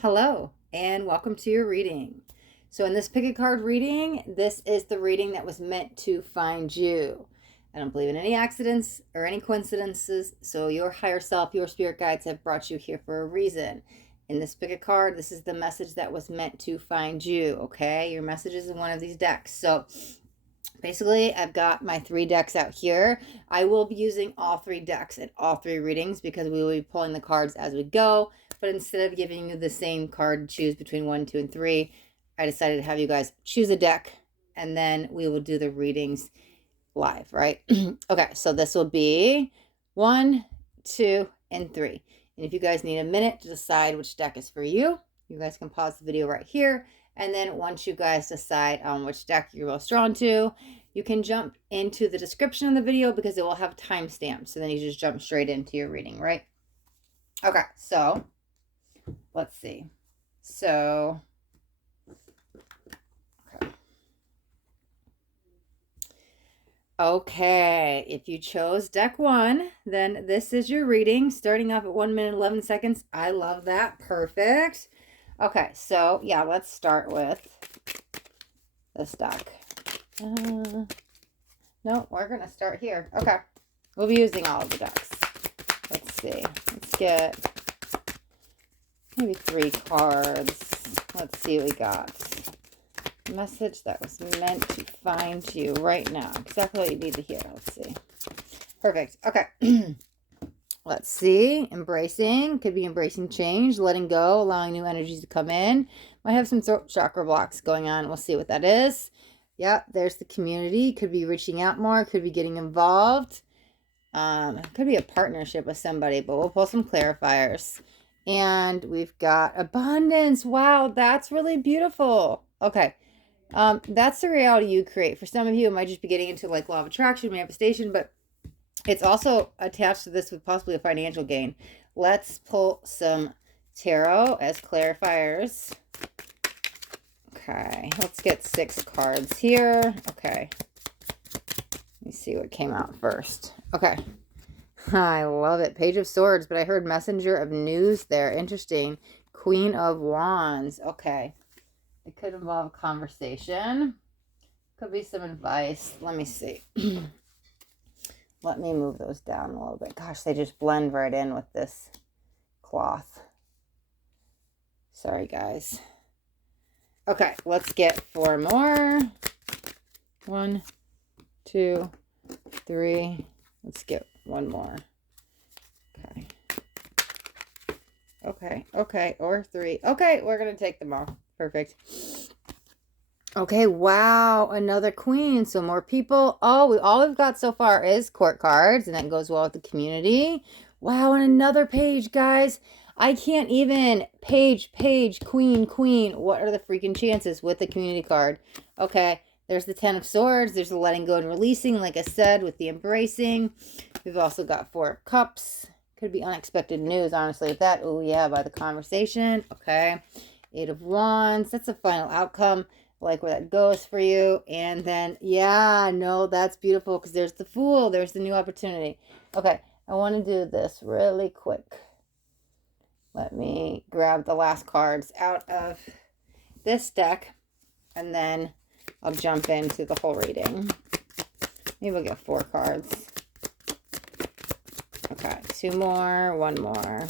Hello, and welcome to your reading. So, in this pick a card reading, this is the reading that was meant to find you. I don't believe in any accidents or any coincidences, so your higher self, your spirit guides have brought you here for a reason. In this pick a card, this is the message that was meant to find you, okay? Your message is in one of these decks. So, basically, I've got my 3 decks out here. I will be using all 3 decks in all 3 readings because we will be pulling the cards as we go. But instead of giving you the same card to choose between 1, 2, and 3, I decided to have you guys choose a deck and then we will do the readings live, right? Okay, so this will be 1, 2, and 3. And if you guys need a minute to decide which deck is for you, you guys can pause the video right here. And then once you guys decide on which deck you're most drawn to, you can jump into the description of the video because it will have timestamps. So then you just jump straight into your reading, right? Okay, so let's see. So, okay, if you chose deck 1, then this is your reading starting off at 1 minute 11 seconds. I love that. Perfect. Okay, so yeah, let's start with this deck. No, we're going to start here. Okay, we'll be using all of the decks. Let's see. Let's get maybe 3 cards. Let's see what we got. Message that was meant to find you right now. Exactly what you need to hear. Let's see. Perfect. Okay. Let's see. Embracing. Could be embracing change. Letting go. Allowing new energies to come in. Might have some throat chakra blocks going on. We'll see what that is. Yep. There's the community. Could be reaching out more. Could be getting involved. Could be a partnership with somebody. But we'll pull some clarifiers. And we've got abundance. Wow. That's really beautiful. Okay. That's the reality you create. For some of you, it might just be getting into like law of attraction, manifestation, but it's also attached to this with possibly a financial gain. Let's pull some tarot as clarifiers. Okay, let's get 6 cards here. Okay, let me see what came out first. Okay, I love it. Page of Swords, but I heard Messenger of News there. Interesting. Queen of Wands. Okay. It could involve a conversation. Could be some advice. Let me see. Let me move those down a little bit. Gosh, they just blend right in with this cloth. Sorry, guys. Okay, let's get 4 more. 1, 2, 3. Let's get 1 more. Okay. Okay, or 3. Okay, we're going to take them all. Perfect. Okay, wow, another queen. So more people. Oh, all we've got so far is court cards, and that goes well with the community. Wow, and another page, guys. I can't even. Page, queen. What are the freaking chances with the community card? Okay, there's the 10 of Swords. There's the letting go and releasing, like I said, with the embracing. We've also got 4 of Cups. Could be unexpected news, honestly, with that. Oh, yeah, by the conversation. Okay. 8 of Wands. That's a final outcome. I like where that goes for you. And then, yeah, no, that's beautiful because there's the Fool. There's the new opportunity. Okay, I want to do this really quick. Let me grab the last cards out of this deck, and then I'll jump into the whole reading. Maybe we'll get 4 cards. Okay, 2 more, 1 more.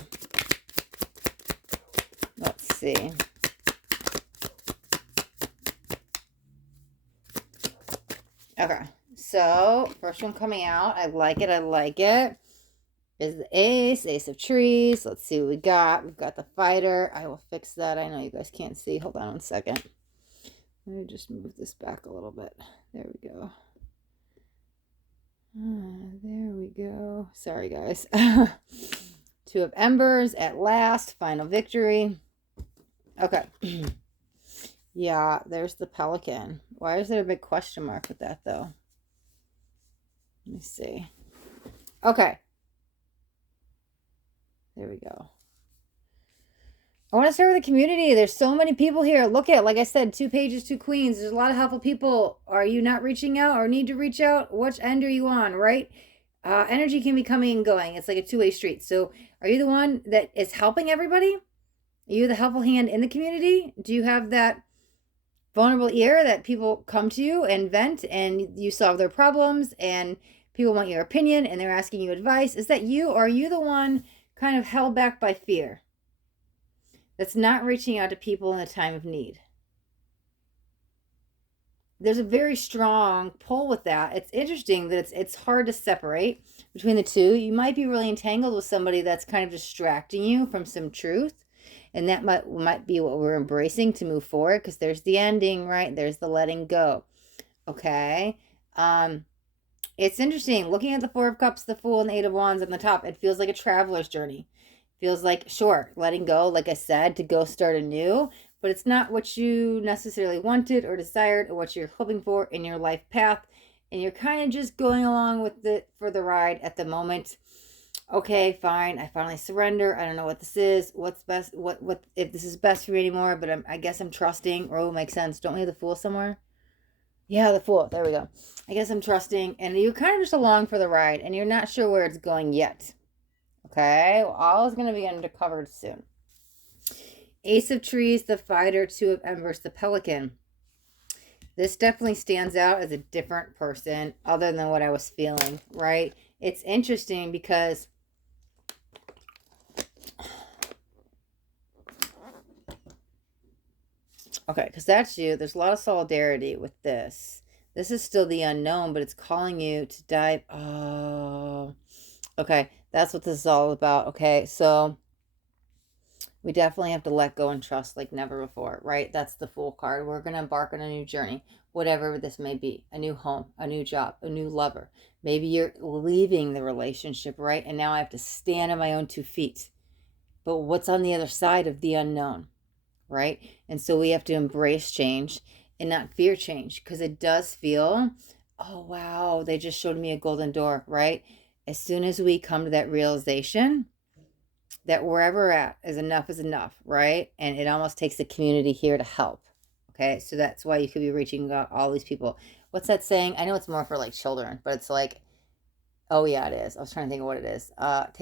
Let's see. Okay, so first one coming out. I like it. Is the Ace of Trees. Let's see what we got. We've got the Fighter. I will fix that. I know you guys can't see. Hold on 1 second. Let me just move this back a little bit. There we go. There we go. Sorry, guys. 2 of Embers. At last. Final victory. Okay. Yeah, there's the Pelican. Why is there a big question mark with that, though? Let me see. Okay. There we go. I want to start with the community. There's so many people here. Look at, like I said, 2 pages, 2 queens. There's a lot of helpful people. Are you not reaching out or need to reach out? Which end are you on, right? Energy can be coming and going. It's like a two-way street. So are you the one that is helping everybody? Are you the helpful hand in the community? Do you have that vulnerable ear that people come to you and vent and you solve their problems and people want your opinion and they're asking you advice? Is that you, or are you the one kind of held back by fear that's not reaching out to people in a time of need? There's a very strong pull with that. It's interesting that it's hard to separate between the two. You might be really entangled with somebody that's kind of distracting you from some truth, and that might be what we're embracing to move forward, because there's the ending, right? There's the letting go. Okay. It's interesting looking at the Four of Cups, the Fool, and the Eight of Wands on the top. It feels like a traveler's journey. Feels like, sure, letting go, like I said, to go start anew, but it's not what you necessarily wanted or desired or what you're hoping for in your life path. And you're kind of just going along with it for the ride at the moment. Okay, fine. I finally surrender. I don't know what this is. What's best? What if this is best for me anymore? But I guess I'm trusting. Oh, makes sense. Don't we have the Fool somewhere? Yeah, the Fool. There we go. I guess I'm trusting. And you're kind of just along for the ride, and you're not sure where it's going yet. Okay, well, all is going to be uncovered soon. Ace of Trees, the Fighter, Two of Embers, the Pelican. This definitely stands out as a different person other than what I was feeling, right? It's interesting because okay, because that's you. There's a lot of solidarity with this. This is still the unknown, but it's calling you to dive. Oh, okay. That's what this is all about. Okay, so we definitely have to let go and trust like never before, right? That's the Fool card. We're going to embark on a new journey, whatever this may be. A new home, a new job, a new lover. Maybe you're leaving the relationship, right? And now I have to stand on my own 2 feet. But what's on the other side of the unknown, right? And so we have to embrace change and not fear change, because it does feel, oh, wow, they just showed me a golden door, right? As soon as we come to that realization that wherever we're at is enough, right? And it almost takes a community here to help. Okay, so that's why you could be reaching out all these people. What's that saying? I know it's more for like children, but it's like, oh yeah, it is. I was trying to think of what it is. It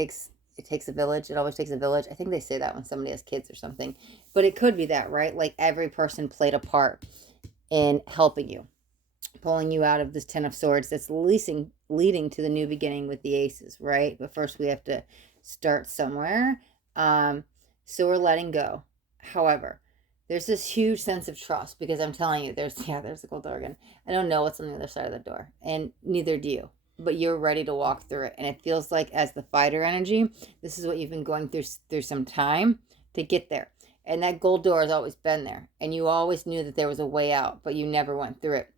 takes a village. It always takes a village. I think they say that when somebody has kids or something. But it could be that, right? Like every person played a part in helping you, pulling you out of this Ten of Swords that's leading to the new beginning with the aces, right? But first we have to start somewhere. So we're letting go. However, there's this huge sense of trust, because I'm telling you, there's the gold organ. I don't know what's on the other side of the door, and neither do you. But you're ready to walk through it, and it feels like, as the fighter energy, this is what you've been going through some time to get there. And that gold door has always been there, and you always knew that there was a way out, but you never went through it.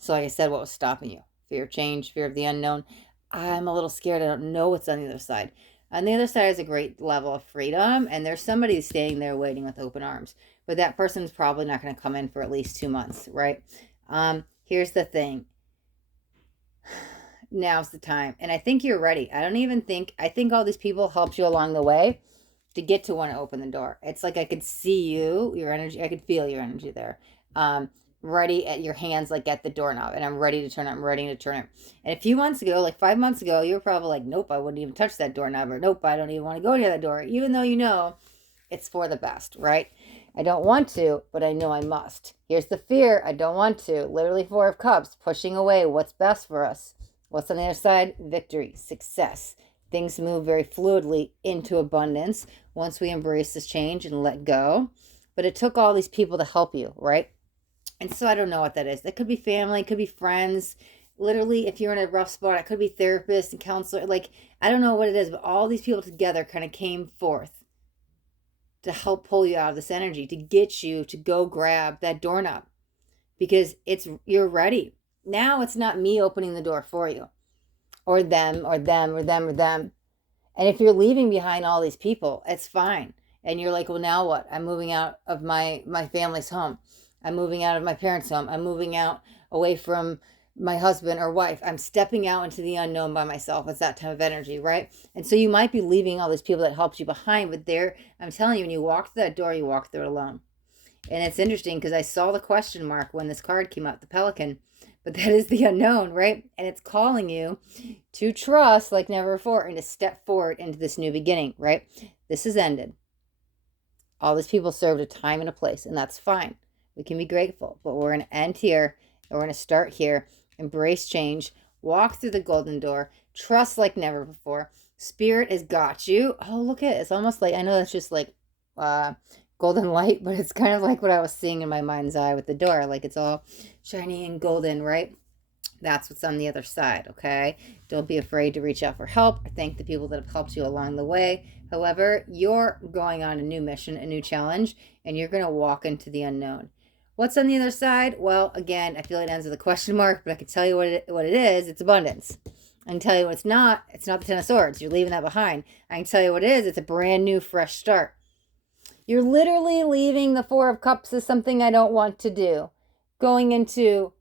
So like I said, what was stopping you? Fear of change, fear of the unknown. I'm a little scared. I don't know what's on the other side. On the other side is a great level of freedom, and there's somebody standing there waiting with open arms. But that person's probably not going to come in for at least 2 months, right? Here's the thing. Now's the time. And I think you're ready. I think all these people helped you along the way to get to want to open the door. It's like I could see your energy. I could feel your energy there. Ready at your hands, like at the doorknob, and I'm ready to turn it. I'm ready to turn it. And a few months ago, like 5 months ago, you were probably like, nope, I wouldn't even touch that doorknob, or nope, I don't even want to go near that door, even though you know it's for the best, right? I don't want to, but I know I must. Here's the fear. I don't want to. Literally Four of Cups, pushing away what's best for us. What's on the other side? Victory, success. Things move very fluidly into abundance once we embrace this change and let go. But it took all these people to help you, right? And so I don't know what that is. That could be family, it could be friends. Literally, if you're in a rough spot, it could be therapists and counselor. Like, I don't know what it is, but all these people together kind of came forth to help pull you out of this energy, to get you to go grab that doorknob, because you're ready. Now it's not me opening the door for you, or them, or them, or them, or them. And if you're leaving behind all these people, it's fine. And you're like, well, now what? I'm moving out of my family's home. I'm moving out of my parents' home. I'm moving out away from my husband or wife. I'm stepping out into the unknown by myself. It's that type of energy, right? And so you might be leaving all these people that helped you behind, but I'm telling you, when you walk through that door, you walk through it alone. And it's interesting because I saw the question mark when this card came out, the pelican, but that is the unknown, right? And it's calling you to trust like never before and to step forward into this new beginning, right? This has ended. All these people served a time and a place, and that's fine. We can be grateful, but we're going to end here, and we're going to start here. Embrace change. Walk through the golden door. Trust like never before. Spirit has got you. Oh, look at it. It's almost like, I know that's just like golden light, but it's kind of like what I was seeing in my mind's eye with the door. Like it's all shiny and golden, right? That's what's on the other side, okay? Don't be afraid to reach out for help. I thank the people that have helped you along the way. However, you're going on a new mission, a new challenge, and you're going to walk into the unknown. What's on the other side? Well, again, I feel it ends with a question mark, but I can tell you what it is. It's abundance. I can tell you what it's not. It's not the Ten of Swords. You're leaving that behind. I can tell you what it is. It's a brand new, fresh start. You're literally leaving the Four of Cups as something I don't want to do. Going into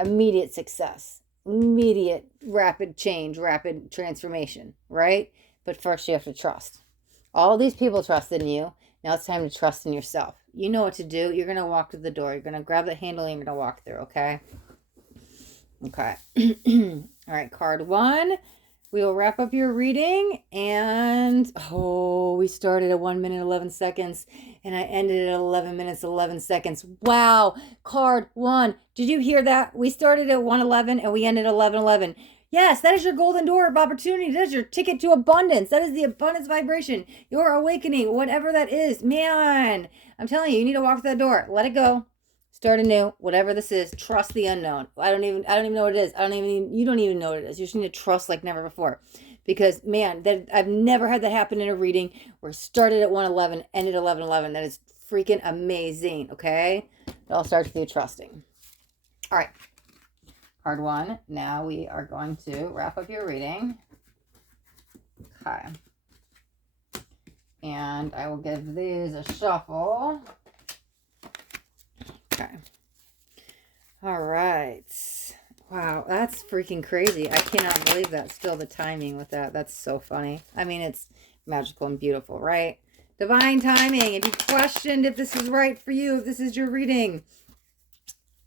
immediate success, immediate rapid change, rapid transformation, right? But first you have to trust. All these people trusted in you. Now it's time to trust in yourself. You know what to do. You're going to walk to the door. You're going to grab the handle and you're going to walk through, okay? Okay. All right, card 1. We will wrap up your reading, and we started at 1 minute 11 seconds and I ended at 11 minutes 11 seconds. Wow. Card 1. Did you hear that? We started at 1:11 and we ended at 11:11. Yes, that is your golden door of opportunity. That is your ticket to abundance. That is the abundance vibration. Your awakening, whatever that is. Man, I'm telling you, you need to walk through that door. Let it go. Start anew, whatever this is. Trust the unknown. I don't even know what it is. You don't even know what it is. You just need to trust like never before. Because man, I've never had that happen in a reading where it started at 1:11, ended at 11:11. That is freaking amazing. Okay, it all starts with you trusting. All right, card 1. Now we are going to wrap up your reading. Okay, and I will give these a shuffle. Okay. All right. Wow, that's freaking crazy. I cannot believe that. Still the timing with that. That's so funny. I mean, it's magical and beautiful, right? Divine timing. If you questioned if this is right for you, if this is your reading,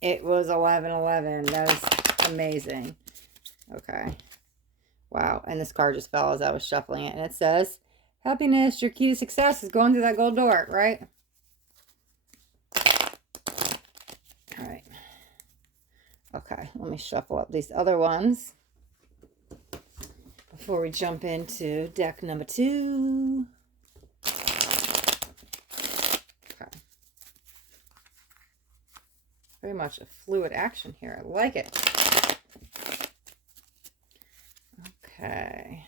it was 11:11. That is amazing. Okay. Wow. And this card just fell as I was shuffling it. And it says, happiness, your key to success is going through that gold door, right? All right. Okay, let me shuffle up these other ones before we jump into deck number 2. Okay. Very much a fluid action here. I like it. Okay.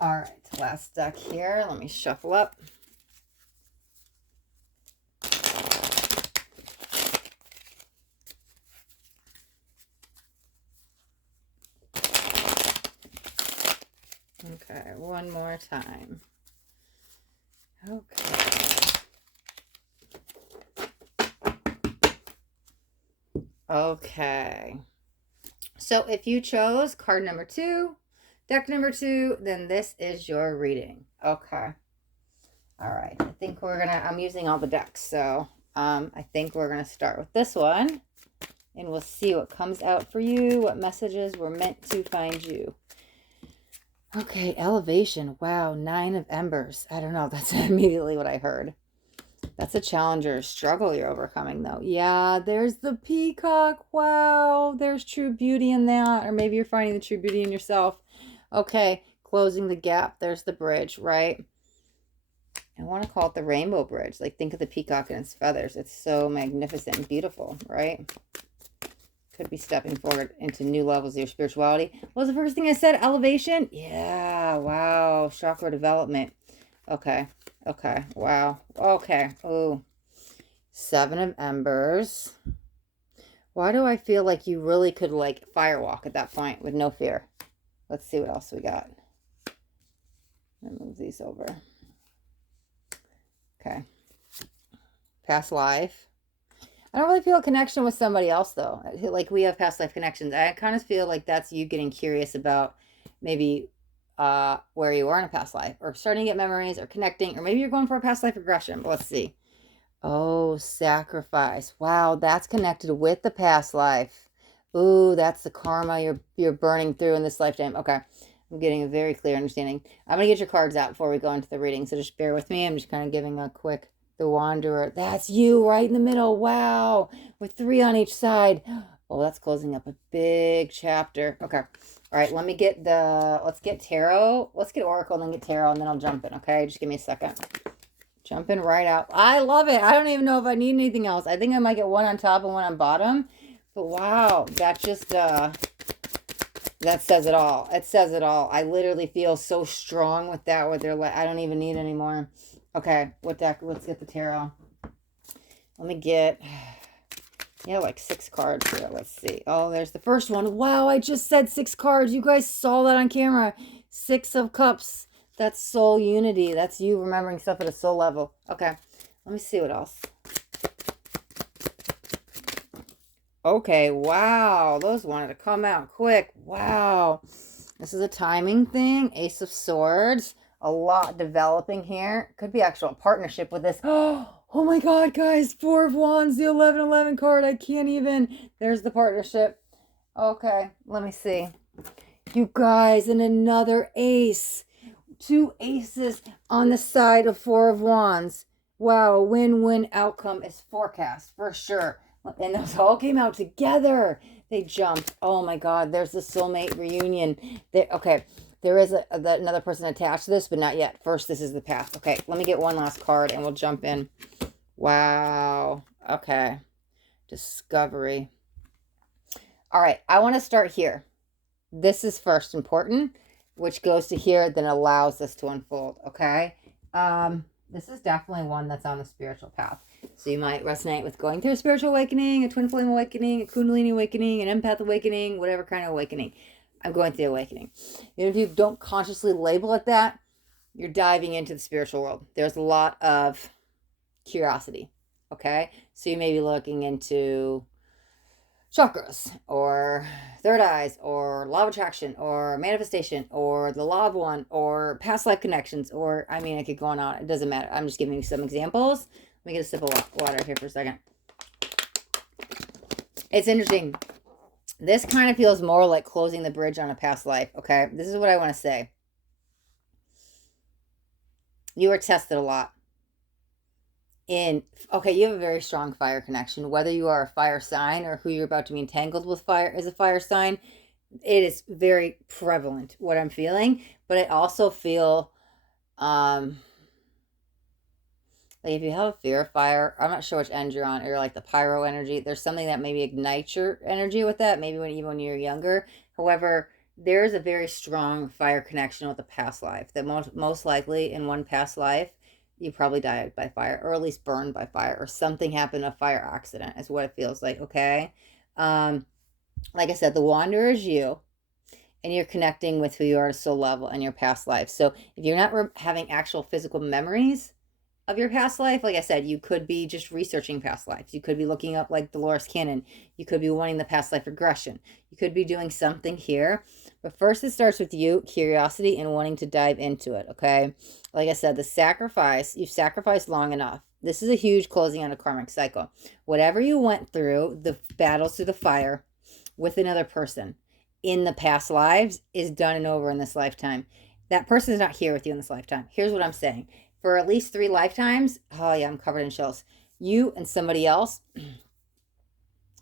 All right, last deck here. Let me shuffle up. Okay, one more time. Okay. Okay. So if you chose card number 2, deck number 2, then this is your reading. Okay. All right. I think I'm using all the decks. So I think we're going to start with this one. And we'll see what comes out for you, what messages were meant to find you. Okay, elevation. Wow, 9 of embers. I don't know. That's immediately what I heard. That's a challenger struggle you're overcoming, though. Yeah, there's the peacock. Wow, there's true beauty in that. Or maybe you're finding the true beauty in yourself. Okay, closing the gap. There's the bridge, right? I want to call it the rainbow bridge. Like, think of the peacock and its feathers. It's so magnificent and beautiful, right? Could be stepping forward into new levels of your spirituality. What was the first thing I said? Elevation? Yeah, wow. Chakra development. Okay. Okay. Wow. Okay. Oh. 7 of embers. Why do I feel like you really could like firewalk at that point with no fear? Let's see what else we got. Let me move these over. Okay. Past life. I don't really feel a connection with somebody else, though. Like, we have past life connections. I kind of feel like that's you getting curious about maybe where you are in a past life, or starting to get memories, or connecting, or maybe you're going for a past life regression. But let's see. Oh, sacrifice. Wow, that's connected with the past life. Ooh, that's the karma you're burning through in this lifetime. Okay. I'm getting a very clear understanding. I'm going to get your cards out before we go into the reading, so just bear with me. I'm just kind of giving a quick, the Wanderer. That's you right in the middle. Wow. With 3 on each side. Oh, that's closing up a big chapter. Okay. All right, let's get tarot. Let's get oracle and then get tarot, and then I'll jump in, okay? Just give me a second. Jumping right out. I love it. I don't even know if I need anything else. I think I might get one on top and one on bottom. But wow, that just that says it all. It says it all. I literally feel so strong with that. With their, I don't even need anymore. Okay, what deck? Let's get the tarot. Let me get, yeah, like 6 cards here. Let's see. Oh, there's the first one. Wow, I just said 6 cards. You guys saw that on camera. 6 of Cups. That's soul unity. That's you remembering stuff at a soul level. Okay, let me see what else. Okay, wow. Those wanted to come out quick. Wow. This is a timing thing. Ace of Swords. A lot developing here. Could be actual partnership with this. Oh my God, guys. 4 of Wands, the 1111 card. I can't even. There's the partnership. Okay, let me see. You guys, and another ace. 2 aces on the side of 4 of Wands. Wow, a win-win outcome is forecast for sure. And those all came out together. They jumped. Oh my God, there's the soulmate reunion. Okay, there is another person attached to this, but not yet. First, this is the path. Okay, let me get one last card and we'll jump in. Wow. Okay. Discovery. All right, I want to start here. This is first important, which goes to here, then allows this to unfold, okay? This is definitely one that's on the spiritual path. So you might resonate with going through a spiritual awakening, a twin flame awakening, a kundalini awakening, an empath awakening, whatever kind of awakening. I'm going through the awakening. Even if you don't consciously label it that, you're diving into the spiritual world. There's a lot of curiosity, okay? So you may be looking into chakras or third eyes or law of attraction or manifestation or the law of one or past life connections, or I mean, I could go on. It doesn't matter. I'm just giving you some examples. Let me get a sip of water here for a second. It's interesting. This kind of feels more like closing the bridge on a past life, okay? This is what I want to say. You were tested a lot. Okay, you have a very strong fire connection. Whether you are a fire sign or who you're about to be entangled with fire is a fire sign, it is very prevalent what I'm feeling. But I also feel like if you have a fear of fire, I'm not sure which end you're on, or like the pyro energy, there's something that maybe ignites your energy with that, maybe even when you're younger. However, there is a very strong fire connection with a past life that most likely in one past life you probably died by fire, or at least burned by fire, or something happened, a fire accident is what it feels like, okay? Like I said, the Wanderer is you, and you're connecting with who you are at a soul level in your past life. So if you're not having actual physical memories of your past life, like I said, you could be just researching past lives. You could be looking up like Dolores Cannon. You could be wanting the past life regression. You could be doing something here. But first it starts with you, curiosity, and wanting to dive into it, okay? Like I said, the sacrifice, you've sacrificed long enough. This is a huge closing on a karmic cycle. Whatever you went through, the battles through the fire with another person in the past lives is done and over in this lifetime. That person is not here with you in this lifetime. Here's what I'm saying. For at least 3 lifetimes, oh yeah, I'm covered in chills. You and somebody else,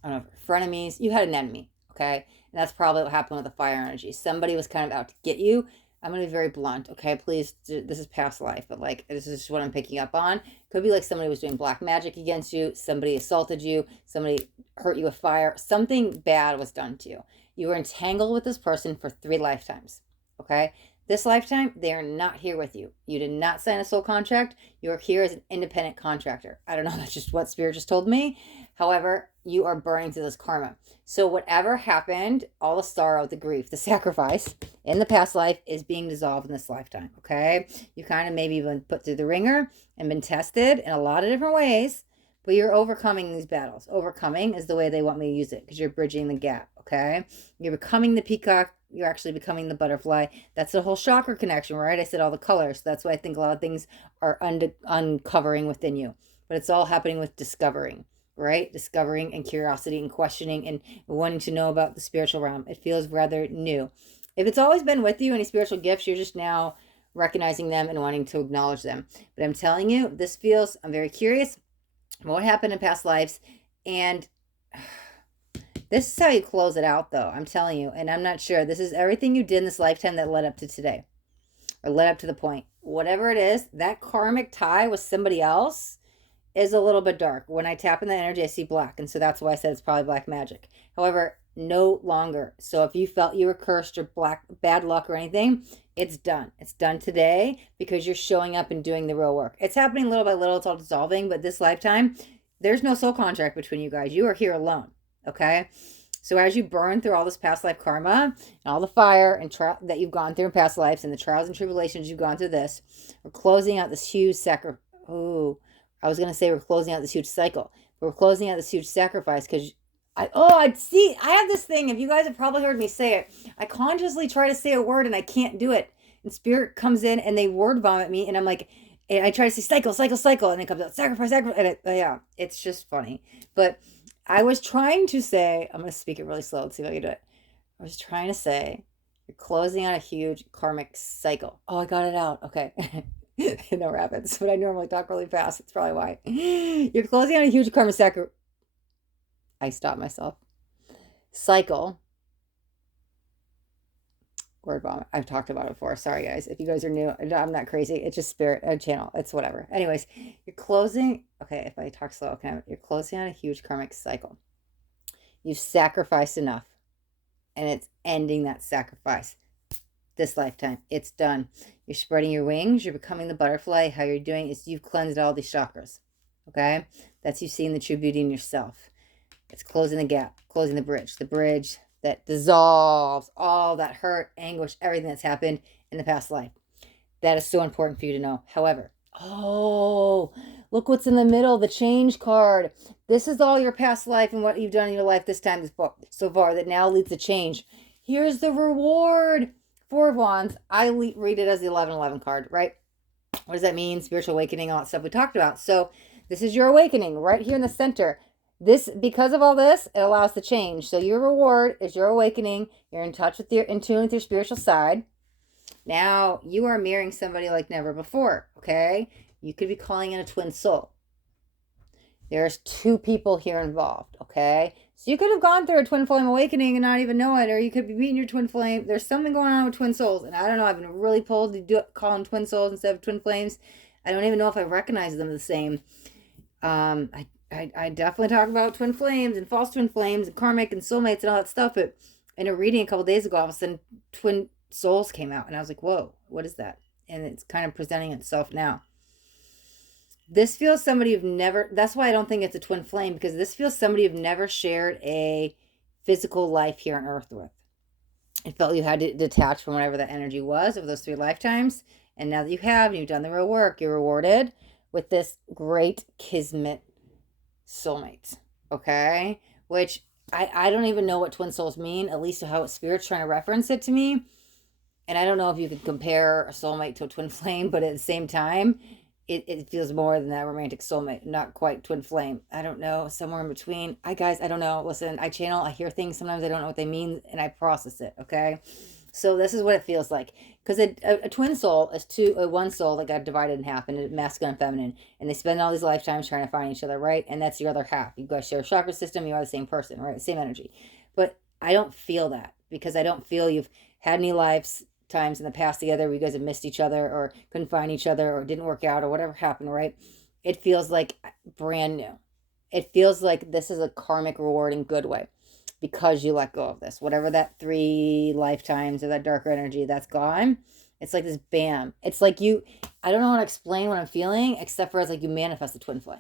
I don't know, frenemies, you had an enemy, okay? And that's probably what happened with the fire energy. Somebody was kind of out to get you. I'm going to be very blunt, okay? Please, this is past life, but like, this is just what I'm picking up on. Could be like somebody was doing black magic against you, somebody assaulted you, somebody hurt you with fire, something bad was done to you. You were entangled with this person for 3 lifetimes, okay? This lifetime, they are not here with you. You did not sign a soul contract. You're here as an independent contractor. I don't know, that's just what Spirit just told me. However, you are burning through this karma. So whatever happened, all the sorrow, the grief, the sacrifice in the past life is being dissolved in this lifetime, okay? You kind of maybe been put through the ringer and been tested in a lot of different ways, but you're overcoming these battles. Overcoming is the way they want me to use it, because you're bridging the gap, okay? You're becoming the peacock. You're actually becoming the butterfly. That's the whole chakra connection, right? I said all the colors. That's why I think a lot of things are uncovering within you. But it's all happening with discovering, right? Discovering and curiosity and questioning and wanting to know about the spiritual realm. It feels rather new. If it's always been with you, any spiritual gifts, you're just now recognizing them and wanting to acknowledge them. But I'm telling you, this feels, I'm very curious what happened in past lives. And this is how you close it out, though. I'm telling you, and I'm not sure. This is everything you did in this lifetime that led up to today or led up to the point. Whatever it is, that karmic tie with somebody else is a little bit dark. When I tap in the energy, I see black. And so that's why I said it's probably black magic. However, no longer. So if you felt you were cursed or bad luck or anything, it's done. It's done today because you're showing up and doing the real work. It's happening little by little. It's all dissolving. But this lifetime, there's no soul contract between you guys. You are here alone. Okay? So as you burn through all this past life karma and all the fire and that you've gone through in past lives and the trials and tribulations you've gone through this, we're closing out this huge sacrifice. Oh, I was going to say we're closing out this huge cycle. But we're closing out this huge sacrifice because I have this thing. If you guys have probably heard me say it, I consciously try to say a word and I can't do it. And spirit comes in and they word vomit me. And I'm like, and I try to say cycle. And it comes out sacrifice. And yeah, it's just funny. But I was trying to say, I'm going to speak it really slow. Let's see if I can do it. I was trying to say, you're closing out a huge karmic cycle. Oh, I got it out. Okay. It never happens, but I normally talk really fast. That's probably why. You're closing out a huge karmic cycle. I stopped myself. Cycle. Word vomit. I've talked about it before. Sorry, guys. If you guys are new, I'm not crazy. It's just spirit channel. It's whatever. Anyways, you're closing. Okay, if I talk slow, okay, you're closing out a huge karmic cycle. You've sacrificed enough, and it's ending that sacrifice. This lifetime, it's done. You're spreading your wings. You're becoming the butterfly. How you're doing is you've cleansed all these chakras. Okay, that's you seeing the true beauty in yourself. It's closing the gap, closing the bridge that dissolves all that hurt, anguish, everything that's happened in the past life. That is so important for you to know. However, oh, look what's in the middle, the change card. This is all your past life and what you've done in your life this time so far that now leads to change. Here's the reward. Four of Wands. I read it as the 1111 card, right? What does that mean? Spiritual awakening, all that stuff we talked about. So this is your awakening right here in the center. This, because of all this, it allows the change. So your reward is your awakening. You're in tune with your spiritual side. Now you are mirroring somebody like never before. Okay, you could be calling in a twin soul. There's two people here involved. Okay, so you could have gone through a twin flame awakening and not even know it, or you could be meeting your twin flame. There's something going on with twin souls, and I don't know. I've been really pulled to call them twin souls instead of twin flames. I don't even know if I recognize them the same. I definitely talk about twin flames and false twin flames and karmic and soulmates and all that stuff. But in a reading a couple days ago, all of a sudden, twin souls came out. And I was like, whoa, what is that? And it's kind of presenting itself now. This feels somebody you've never, that's why I don't think it's a twin flame, because this feels somebody you've never shared a physical life here on earth with. It felt you had to detach from whatever that energy was over those 3 lifetimes. And now that you have, and you've done the real work, you're rewarded with this great kismet soulmates, okay? Which I don't even know what twin souls mean, at least how Spirit's trying to reference it to me. And I don't know if you could compare a soulmate to a twin flame, but at the same time, it feels more than that romantic soulmate, not quite twin flame. I don't know, somewhere in between. I don't know. Listen, I channel, I hear things, sometimes I don't know what they mean, and I process it, okay? So this is what it feels like. Because a twin soul is one soul that got divided in half, and masculine and feminine. And they spend all these lifetimes trying to find each other, right? And that's your other half. You guys share a chakra system, you are the same person, right? Same energy. But I don't feel that, because I don't feel you've had any lifetimes in the past together where you guys have missed each other or couldn't find each other or didn't work out or whatever happened, right? It feels like brand new. It feels like this is a karmic reward in good way, because you let go of this. Whatever that 3 lifetimes or that darker energy that's gone, it's like this bam. It's like I don't know how to explain what I'm feeling, except for it's like you manifest a twin flame.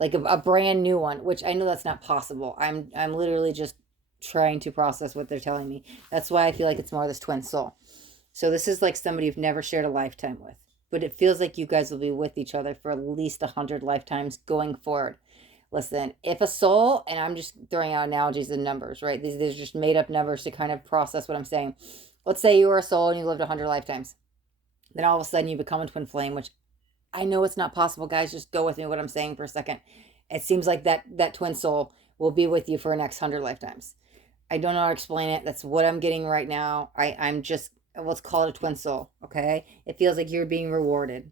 Like a brand new one, which I know that's not possible. I'm literally just trying to process what they're telling me. That's why I feel like it's more this twin soul. So this is like somebody you've never shared a lifetime with. But it feels like you guys will be with each other for at least 100 lifetimes going forward. Listen, if a soul, and I'm just throwing out analogies and numbers, right? These are just made up numbers to kind of process what I'm saying. Let's say you were a soul and you lived 100 lifetimes. Then all of a sudden you become a twin flame, which I know it's not possible, guys. Just go with me what I'm saying for a second. it seems like that twin soul will be with you for the next 100 lifetimes. I don't know how to explain it. That's what I'm getting right now. I'm just, let's call it a twin soul, okay? It feels like you're being rewarded,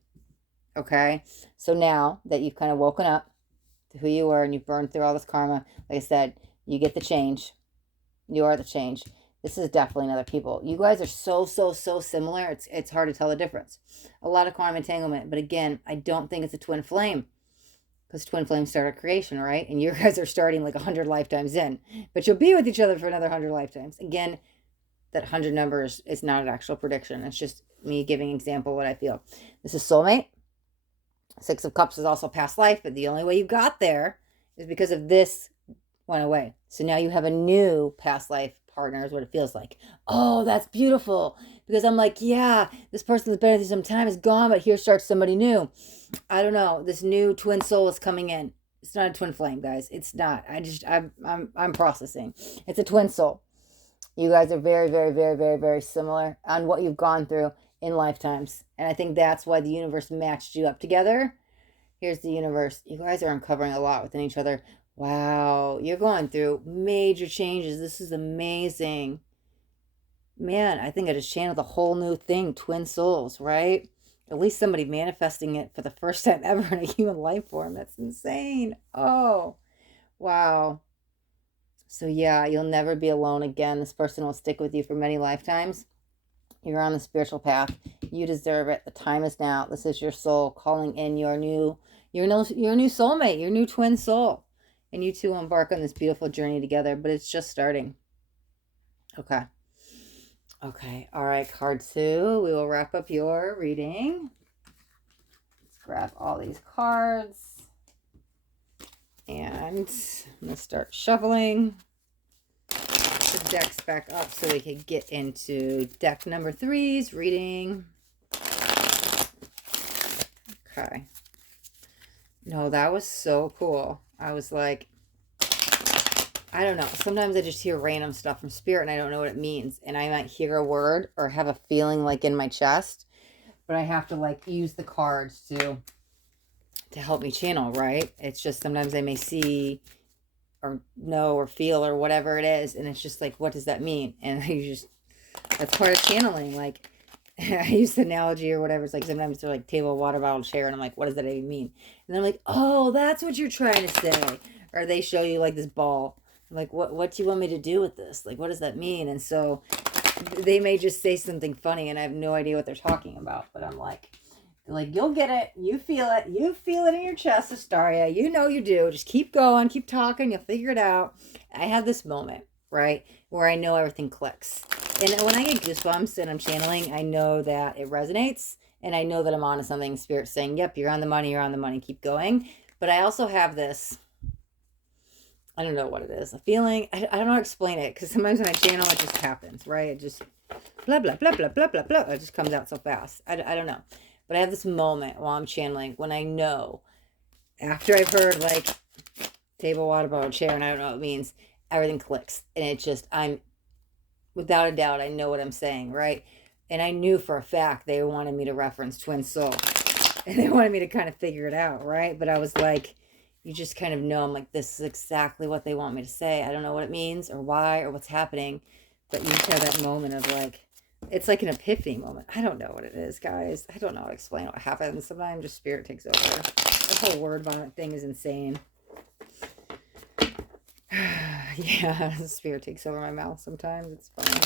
okay? So now that you've kind of woken up to who you were and you've burned through all this karma, like I said, you get the change. You are the change. This is definitely another people. You guys are so similar. It's hard to tell the difference. A lot of quantum entanglement, but again, I don't think it's a twin flame, because twin flames start at creation, right? And you guys are starting like 100 lifetimes in, but you'll be with each other for another 100 lifetimes. Again, that 100 number is not an actual prediction. It's just me giving an example of what I feel. This is soulmate. Six of Cups is also past life, but the only way you got there is because of this went away. So now you have a new past life partner is what it feels like. Oh, that's beautiful. Because I'm like, yeah, this person that's been with you some time is gone, but here starts somebody new. I don't know. This new twin soul is coming in. It's not a twin flame, guys. It's not. I'm processing. It's a twin soul. You guys are very similar on what you've gone through in lifetimes. And I think that's why the universe matched you up together. Here's the universe. You guys are uncovering a lot within each other. Wow, you're going through major changes. This is amazing. Man, I think I just channeled a whole new thing, twin souls, right? At least somebody manifesting it for the first time ever in a human life form. That's insane. Oh, wow. So yeah, you'll never be alone again. This person will stick with you for many lifetimes. You're on the spiritual path. You deserve it. The time is now. This is your soul calling in your new soulmate, your new twin soul. And you two will embark on this beautiful journey together, but it's just starting. Okay. Okay. All right. Card 2. We will wrap up your reading. Let's grab all these cards. And I'm going to start shuffling the decks back up so we can get into deck number 3's reading. Okay. No, that was so cool. I was like, I don't know. Sometimes I just hear random stuff from spirit and I don't know what it means. And I might hear a word or have a feeling like in my chest, but I have to like use the cards to help me channel, right? It's just sometimes I may see or know or feel or whatever it is. And it's just like, what does that mean? And that's part of channeling. Like, I use the analogy or whatever. It's like sometimes they're like table, water bottle, chair. And I'm like, what does that even mean? And they're like, oh, that's what you're trying to say. Or they show you like this ball. I'm like, what do you want me to do with this? Like, what does that mean? And so they may just say something funny and I have no idea what they're talking about. But I'm like, you'll get it. You feel it. You feel it in your chest, Astaria. You know you do. Just keep going. Keep talking. You'll figure it out. I have this moment, right, where I know everything clicks. And when I get goosebumps and I'm channeling, I know that it resonates. And I know that I'm onto something. Spirit's saying, yep, you're on the money. You're on the money. Keep going. But I also have this, I don't know what it is, a feeling. I don't know how to explain it. Because sometimes when I channel, it just happens, right? It just blah, blah, blah, blah, blah, blah, blah. It just comes out so fast. I don't know. But I have this moment while I'm channeling when I know, after I've heard like table, water bottle, chair, and I don't know what it means, everything clicks. And it just, without a doubt, I know what I'm saying, right? And I knew for a fact they wanted me to reference twin soul. And they wanted me to kind of figure it out, right? But I was like, you just kind of know, I'm like, this is exactly what they want me to say. I don't know what it means or why or what's happening. But you just have that moment of like, it's like an epiphany moment. I don't know what it is, guys. I don't know how to explain what happens. Sometimes just spirit takes over. The whole word vomit thing is insane. Yeah, spirit takes over my mouth sometimes. It's funny.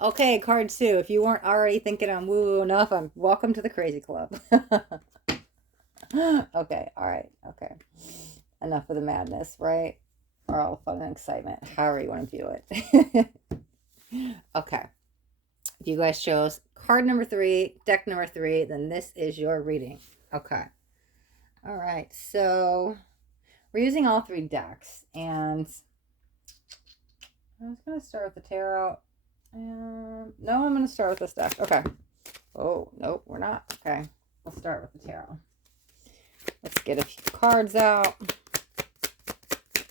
Okay, card 2. If you weren't already thinking I'm woo-woo enough, welcome to the crazy club. Okay, all right, okay. Enough of the madness, right? Or all the fun and excitement, however you want to view it. Okay. If you guys chose card number 3, deck number 3, then this is your reading. Okay. All right, so we're using all 3 decks, and I was going to start with the tarot. No, I'm going to start with this deck. Okay. Oh, nope, we're not. Okay. We'll start with the tarot. Let's get a few cards out.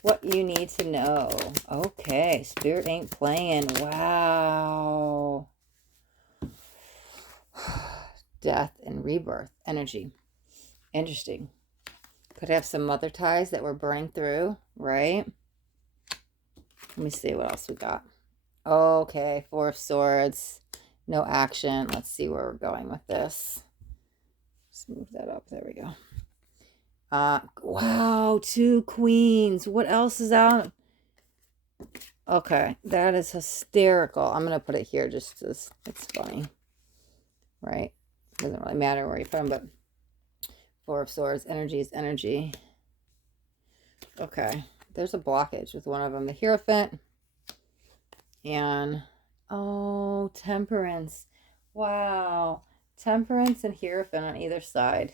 What you need to know. Okay. Spirit ain't playing. Wow. Death and rebirth energy. Interesting. Could have some mother ties that we're burning through, right? Let me see what else we got. Okay, Four of Swords. No action. Let's see where we're going with this. Let's move that up. There we go. Wow, 2 queens. What else is out? Okay, that is hysterical. I'm going to put it here just as it's funny. Right? Doesn't really matter where you're from, but Four of Swords. Energy is energy. Okay. There's a blockage with one of them. The Hierophant. And, oh, Temperance. Wow. Temperance and Hierophant on either side.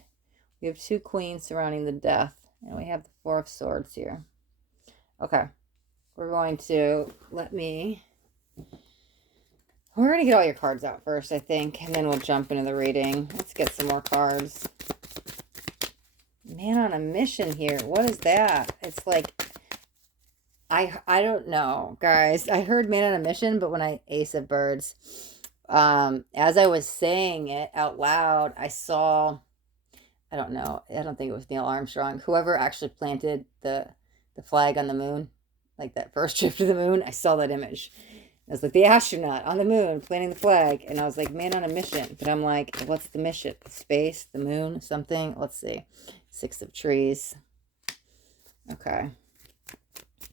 We have 2 queens surrounding the death. And we have the Four of Swords here. Okay. We're going to we're going to get all your cards out first, I think. And then we'll jump into the reading. Let's get some more cards. Man on a mission here. What is that? It's like, I don't know, guys. I heard man on a mission, but when I Ace of Birds, as I was saying it out loud, I saw, I don't know, I don't think it was Neil Armstrong, whoever actually planted the flag on the moon, like that first trip to the moon. I saw that image. I was like, the astronaut on the moon planting the flag, and I was like, man on a mission. But I'm like, what's the mission? Space, the moon, something? Let's see. 6 of Trees. Okay.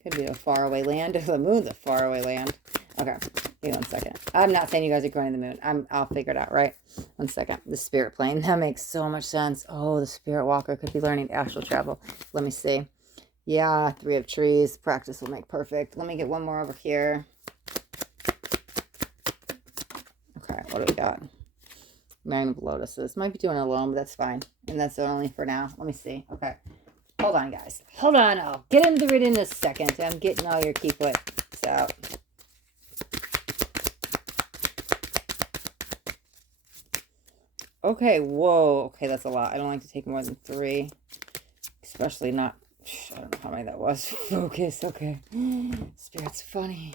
Could be a faraway land. The moon's a faraway land. Okay, give me 1 second. I'm not saying you guys are going to the moon. I'll figure it out, right? 1 second. The spirit plane. That makes so much sense. Oh, the spirit walker could be learning astral travel. Let me see. Yeah, 3 of Trees. Practice will make perfect. Let me get one more over here. Okay, what do we got? Marrying of Lotuses. Might be doing it alone, but that's fine. And that's only for now. Let me see. Okay. Hold on, guys. Hold on. I'll get into the reading in a second. I'm getting all your key points out. Okay, whoa. Okay, that's a lot. I don't like to take more than 3. Especially not, I don't know how many that was. Focus, okay. Spirit's funny.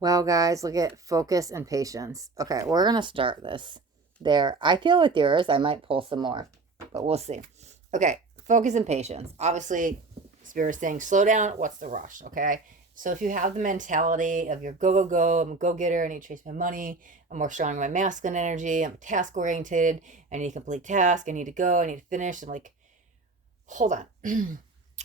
Wow, guys, look at focus and patience. Okay, we're going to start this there. I feel with yours, I might pull some more, but we'll see. Okay, focus and patience. Obviously, Spirit's saying, slow down. What's the rush? Okay. So if you have the mentality of your go, I'm a go-getter, I need to chase my money, I'm more strong in my masculine energy, I'm task-oriented, I need to complete task, I need to go, I need to finish. I'm like, hold on.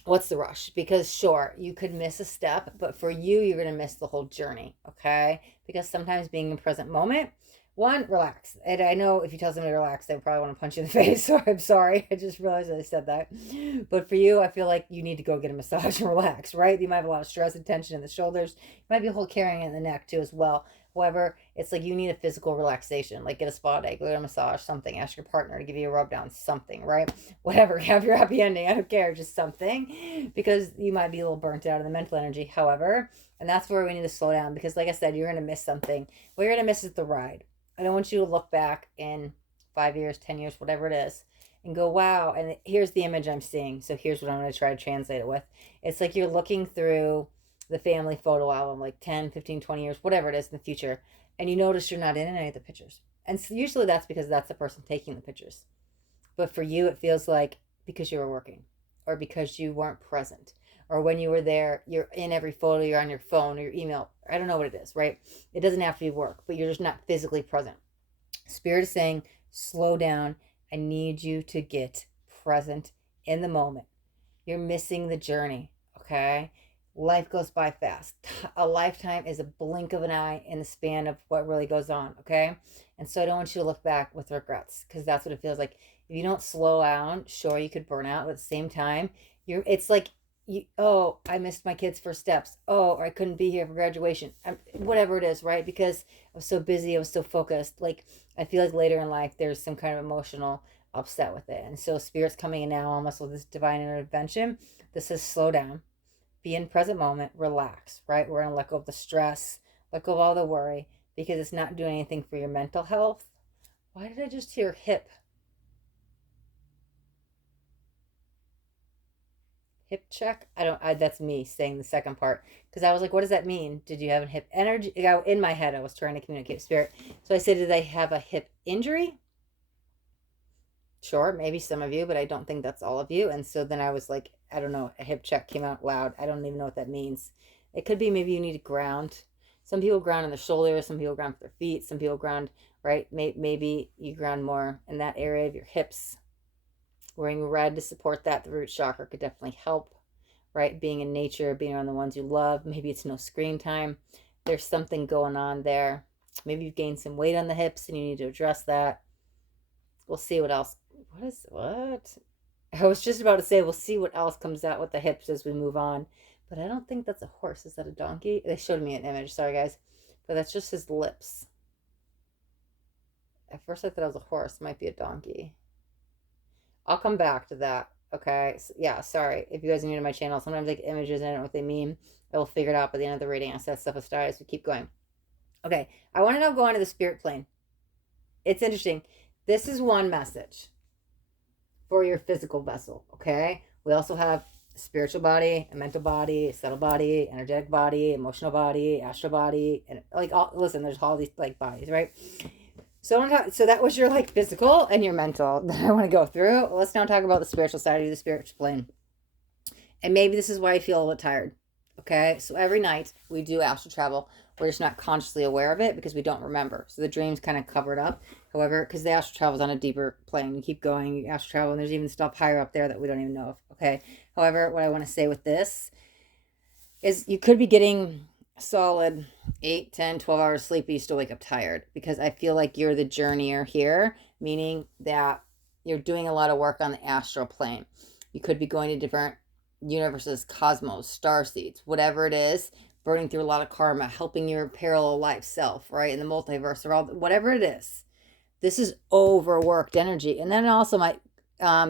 What's the rush? Because sure, you could miss a step, but for you, you're going to miss the whole journey. Okay. Because sometimes being in present moment, 1, relax. And I know if you tell somebody to relax, they probably want to punch you in the face. So I'm sorry. I just realized I said that. But for you, I feel like you need to go get a massage and relax, right? You might have a lot of stress and tension in the shoulders. You might be a whole carrying in the neck too as well. However, it's like you need a physical relaxation, like get a spa day, go get a massage, something. Ask your partner to give you a rub down, something, right? Whatever, have your happy ending. I don't care, just something, because you might be a little burnt out of the mental energy. However, and that's where we need to slow down, because like I said, you're going to miss something. What you're going to miss is the ride. I don't want you to look back in 5 years, 10 years, whatever it is, and go, wow, and here's the image I'm seeing. So here's what I'm going to try to translate it with. It's like you're looking through the family photo album, like 10, 15, 20 years, whatever it is in the future, and you notice you're not in any of the pictures. And so usually that's because that's the person taking the pictures. But for you, it feels like because you were working, or because you weren't present, or when you were there, you're in every photo, you're on your phone or your email. I don't know what it is, right? It doesn't have to be work, but you're just not physically present. Spirit is saying, slow down. I need you to get present in the moment. You're missing the journey, okay? Life goes by fast. A lifetime is a blink of an eye in the span of what really goes on, okay? And so I don't want you to look back with regrets, because that's what it feels like. If you don't slow down, sure, you could burn out, but at the same time, it's like, oh, I missed my kids' first steps. Oh, or I couldn't be here for graduation. Whatever it is, right? Because I was so busy, I was so focused. Like, I feel like later in life, there's some kind of emotional upset with it. And so Spirit's coming in now almost with this divine intervention. This says slow down, be in present moment, relax, right? We're going to let go of the stress, let go of all the worry, because it's not doing anything for your mental health. Why did I just hear hip? Hip check? That's me saying the second part, because I was like, what does that mean? Did you have a hip energy? In my head, I was trying to communicate with Spirit. So I said, did I have a hip injury? Sure, maybe some of you, but I don't think that's all of you. And so then I was like, I don't know, a hip check came out loud. I don't even know what that means. It could be maybe you need to ground. Some people ground in the shoulders, some people ground for their feet, some people ground, right? Maybe you ground more in that area of your hips. Wearing red to support that, the root chakra could definitely help, right? Being in nature, being around the ones you love. Maybe it's no screen time. There's something going on there. Maybe you've gained some weight on the hips and you need to address that. We'll see what else. What? I was just about to say we'll see what else comes out with the hips as we move on. But I don't think that's a horse. Is that a donkey? They showed me an image. Sorry, guys. But that's just his lips. At first I thought it was a horse. It might be a donkey. I'll come back to that. Okay. So, yeah, sorry. If you guys are new to my channel, sometimes I get images and I don't know what they mean. I will figure it out by the end of the reading. I set stuff aside as we keep going. Okay. I want to now go on to the spirit plane. It's interesting. This is one message for your physical vessel, okay? We also have a spiritual body, a mental body, a subtle body, energetic body, emotional body, astral body, and like all, listen, there's all these like bodies, right? So that was your like physical and your mental that I want to go through. Let's now talk about the spiritual side of the spiritual plane. And maybe this is why I feel a little tired. Okay, so every night we do astral travel. We're just not consciously aware of it because we don't remember. So the dreams kind of cover it up. However, because the astral travel is on a deeper plane, you keep going, you astral travel, and there's even stuff higher up there that we don't even know of. Okay. However, what I want to say with this is you could be getting solid 8, 10, 12 hours sleep, but you still wake up tired because I feel like you're the journeyer here, meaning that you're doing a lot of work on the astral plane. You could be going to different universes, cosmos, star seeds, whatever it is, burning through a lot of karma, helping your parallel life self, right? In the multiverse or all, whatever it is. This is overworked energy. And then it also might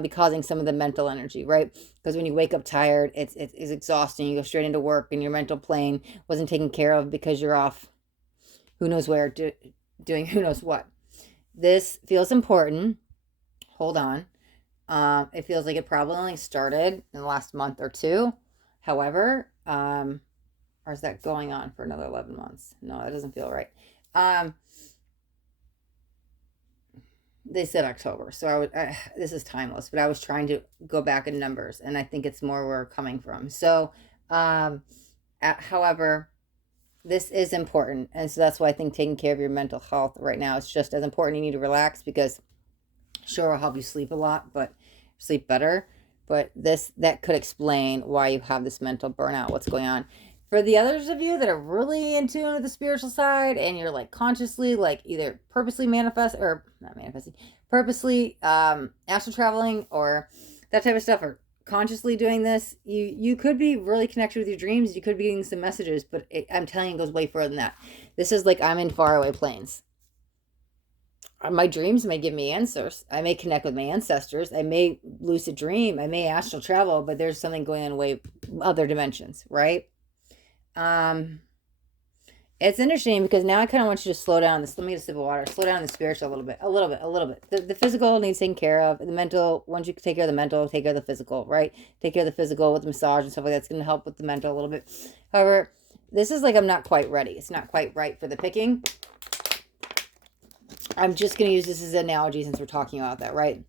be causing some of the mental energy, right? Because when you wake up tired, it's exhausting. You go straight into work and your mental plane wasn't taken care of because you're off who knows where, doing who knows what. This feels important. Hold on. It feels like it probably only started in the last month or two. However, or is that going on for another 11 months? No, that doesn't feel right. They said October, so this is timeless, but I was trying to go back in numbers, and I think it's more where we're coming from. So, however, this is important, and so that's why I think taking care of your mental health right now is just as important. You need to relax because sure, it'll help you sleep a lot, but sleep better. But that could explain why you have this mental burnout, what's going on. For the others of you that are really in tune with the spiritual side and you're like consciously, like either purposely purposely astral traveling or that type of stuff, or consciously doing this, you could be really connected with your dreams. You could be getting some messages, but I'm telling you, it goes way further than that. This is like I'm in faraway planes. My dreams may give me answers. I may connect with my ancestors. I may lucid dream. I may astral travel, but there's something going on way other dimensions, right? It's interesting because now I kind of want you to slow down this. Let me get a sip of water. Slow down the spiritual a little bit. The physical needs taken care of. The mental, once you take care of the mental, take care of the physical, right? Take care of the physical with the massage and stuff like that. It's going to help with the mental a little bit. However, this is like I'm not quite ready. It's not quite right for the picking. I'm just going to use this as an analogy since we're talking about that, right?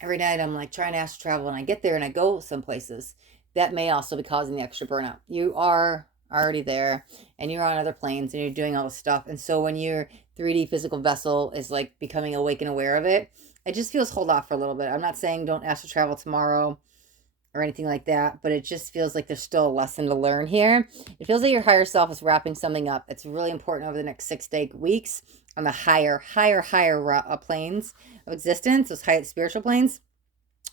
Every night I'm like trying to astral travel and I get there and I go some places. That may also be causing the extra burnout. You are already there and you're on other planes and you're doing all this stuff. And so when your 3D physical vessel is like becoming awake and aware of it, it just feels hold off for a little bit. I'm not saying don't astral travel tomorrow or anything like that, but it just feels like there's still a lesson to learn here. It feels like your higher self is wrapping something up. It's really important over the next 6 to 8 weeks on the higher planes of existence, those high spiritual planes.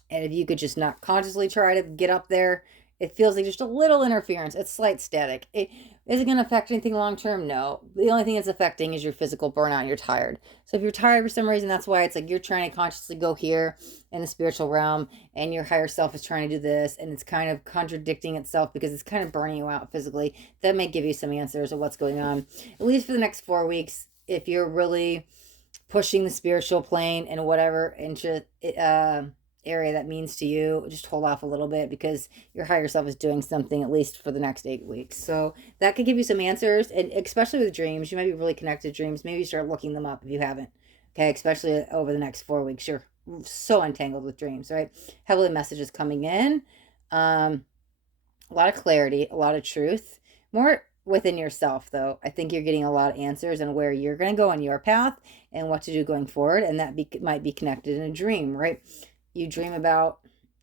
And if you could just not consciously try to get up there, it feels like just a little interference. It's slight static. Is it going to affect anything long term? No. The only thing it's affecting is your physical burnout and you're tired. So if you're tired for some reason, that's why it's like you're trying to consciously go here in the spiritual realm and your higher self is trying to do this and it's kind of contradicting itself because it's kind of burning you out physically. That may give you some answers of what's going on, at least for the next 4 weeks. If you're really pushing the spiritual plane and whatever into area that means to you, just hold off a little bit because your higher self is doing something at least for the next 8 weeks. So that could give you some answers, and especially with dreams, you might be really connected to dreams. Maybe you start looking them up if you haven't. Okay, especially over the next 4 weeks. Sure, so untangled with dreams, right? Heavily messages coming in. A lot of clarity, a lot of truth, more within yourself, though. I think you're getting a lot of answers on where you're going to go on your path and what to do going forward. And that might be connected in a dream, right? You dream about,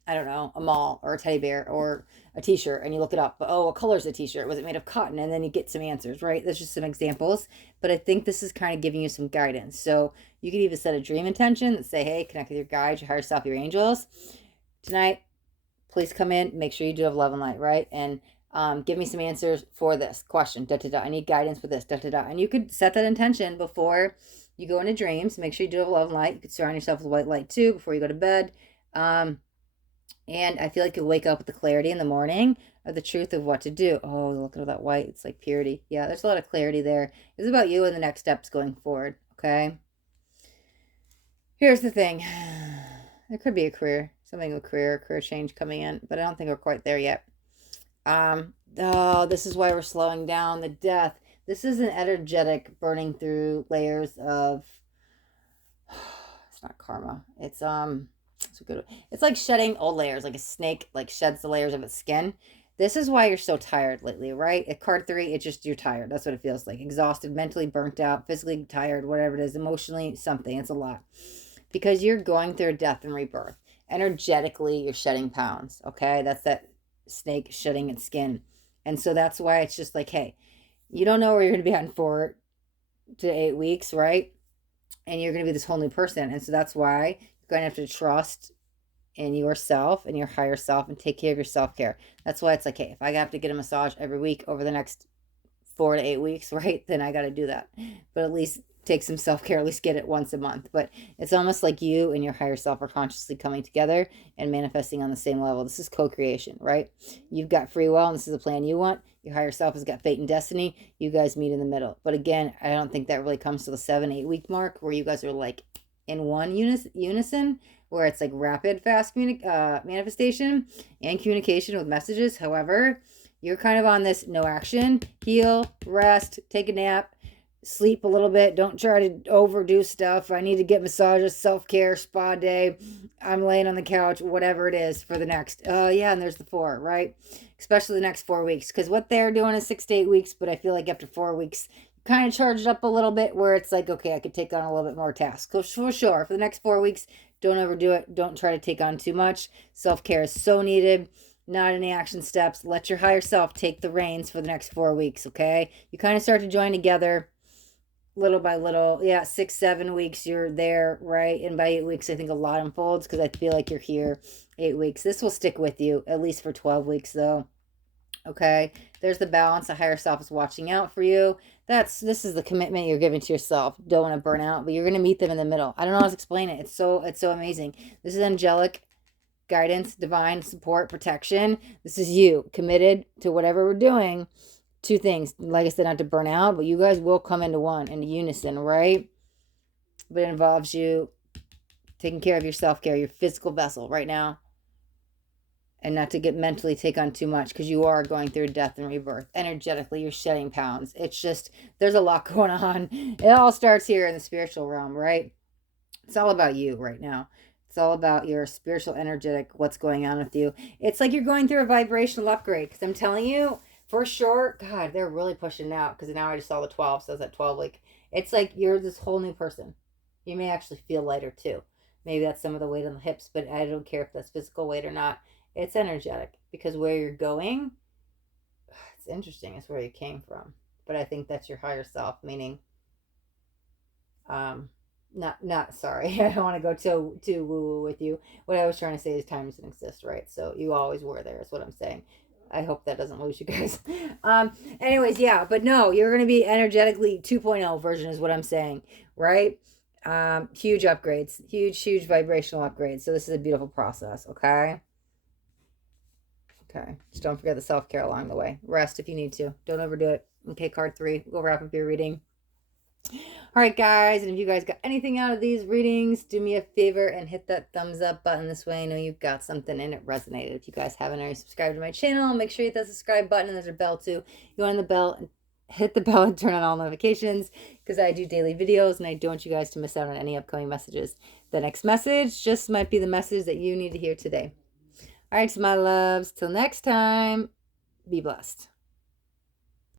I don't know, a mall or a teddy bear or a t-shirt, and you look it up. Oh, what color is the t-shirt? Was it made of cotton? And then you get some answers, right? That's just some examples. But I think this is kind of giving you some guidance. So you could even set a dream intention that say, hey, connect with your guides, your higher self, your angels. Tonight, please come in. Make sure you do have love and light, right? And give me some answers for this question. Da, da, da. I need guidance with this. Da, da, da. And you could set that intention before you go into dreams. Make sure you do have love and light. You could surround yourself with white light too before you go to bed. And I feel like you'll wake up with the clarity in the morning of the truth of what to do. Oh, look at all that white. It's like purity. Yeah, there's a lot of clarity there. It's about you and the next steps going forward, okay? Here's the thing. There could be a career, something with career change coming in, but I don't think we're quite there yet. Oh, this is why we're slowing down. The death. This is an energetic burning through layers of, it's not karma. It's good. It's like shedding old layers, like a snake like sheds the layers of its skin. This is why you're so tired lately, right? At card 3, it's just you're tired. That's what it feels like. Exhausted, mentally burnt out, physically tired, whatever it is, emotionally something. It's a lot. Because you're going through death and rebirth. Energetically, you're shedding pounds, okay? That's that snake shedding its skin. And so that's why it's just like, hey, you don't know where you're going to be at in 4 to 8 weeks, right? And you're going to be this whole new person. And so that's why you're going to have to trust in yourself and your higher self and take care of your self-care. That's why it's like, hey, if I have to get a massage every week over the next 4 to 8 weeks, right, then I got to do that. But at least take some self-care, at least get it once a month. But it's almost like you and your higher self are consciously coming together and manifesting on the same level. This is co-creation, right? You've got free will, and this is the plan you want. Your higher self has got fate and destiny. You guys meet in the middle. But again, I don't think that really comes to the 7-8 week mark where you guys are like in one unison, where it's like rapid, fast manifestation and communication with messages. However, you're kind of on this no action, heal, rest, take a nap, sleep a little bit. Don't try to overdo stuff. I need to get massages, self-care, spa day. I'm laying on the couch, whatever it is for the next. Yeah, and there's the 4, right? Especially the next 4 weeks. Because what they're doing is 6 to 8 weeks, but I feel like after 4 weeks, kind of charge it up a little bit where it's like, okay, I could take on a little bit more tasks. So for sure, for the next 4 weeks, don't overdo it. Don't try to take on too much. Self-care is so needed. Not any action steps. Let your higher self take the reins for the next 4 weeks, okay? You kind of start to join together little by little. Yeah, 6, 7 weeks, you're there, right? And by 8 weeks, I think a lot unfolds because I feel like you're here 8 weeks. This will stick with you, at least for 12 weeks, though. Okay, there's the balance. The higher self is watching out for you. This is the commitment you're giving to yourself. Don't want to burn out, but you're going to meet them in the middle. I don't know how to explain it. It's so amazing. This is angelic guidance, divine support, protection. This is you committed to whatever we're doing. 2 things, like I said, not to burn out, but you guys will come into one, into unison, right? But it involves you taking care of your self-care, your physical vessel right now. And not to get mentally take on too much because you are going through death and rebirth. Energetically, you're shedding pounds. It's just, there's a lot going on. It all starts here in the spiritual realm, right? It's all about you right now. It's all about your spiritual, energetic, what's going on with you. It's like you're going through a vibrational upgrade because I'm telling you, for sure, God, they're really pushing it out because now I just saw the 12, so it's at 12. Like, it's like you're this whole new person. You may actually feel lighter too. Maybe that's some of the weight on the hips, but I don't care if that's physical weight or not. It's energetic because where you're going, it's interesting. It's where you came from. But I think that's your higher self, meaning, not sorry. I don't want to go too woo-woo with you. What I was trying to say is time doesn't exist, right? So you always were there is what I'm saying. I hope that doesn't lose you guys. Anyways, yeah, but no, you're going to be energetically 2.0 version is what I'm saying, right? Huge upgrades, huge vibrational upgrades. So this is a beautiful process, okay? Okay, just don't forget the self-care along the way. Rest if you need to. Don't overdo it. Okay, card 3. We'll wrap up your reading. All right, guys, and if you guys got anything out of these readings, do me a favor and hit that thumbs up button. This way I know you've got something and it resonated. If you guys haven't already subscribed to my channel, make sure you hit that subscribe button, and there's a bell too. You want the bell, hit the bell and turn on all notifications because I do daily videos and I don't want you guys to miss out on any upcoming messages. The next message just might be the message that you need to hear today. All right, so my loves, till next time, be blessed.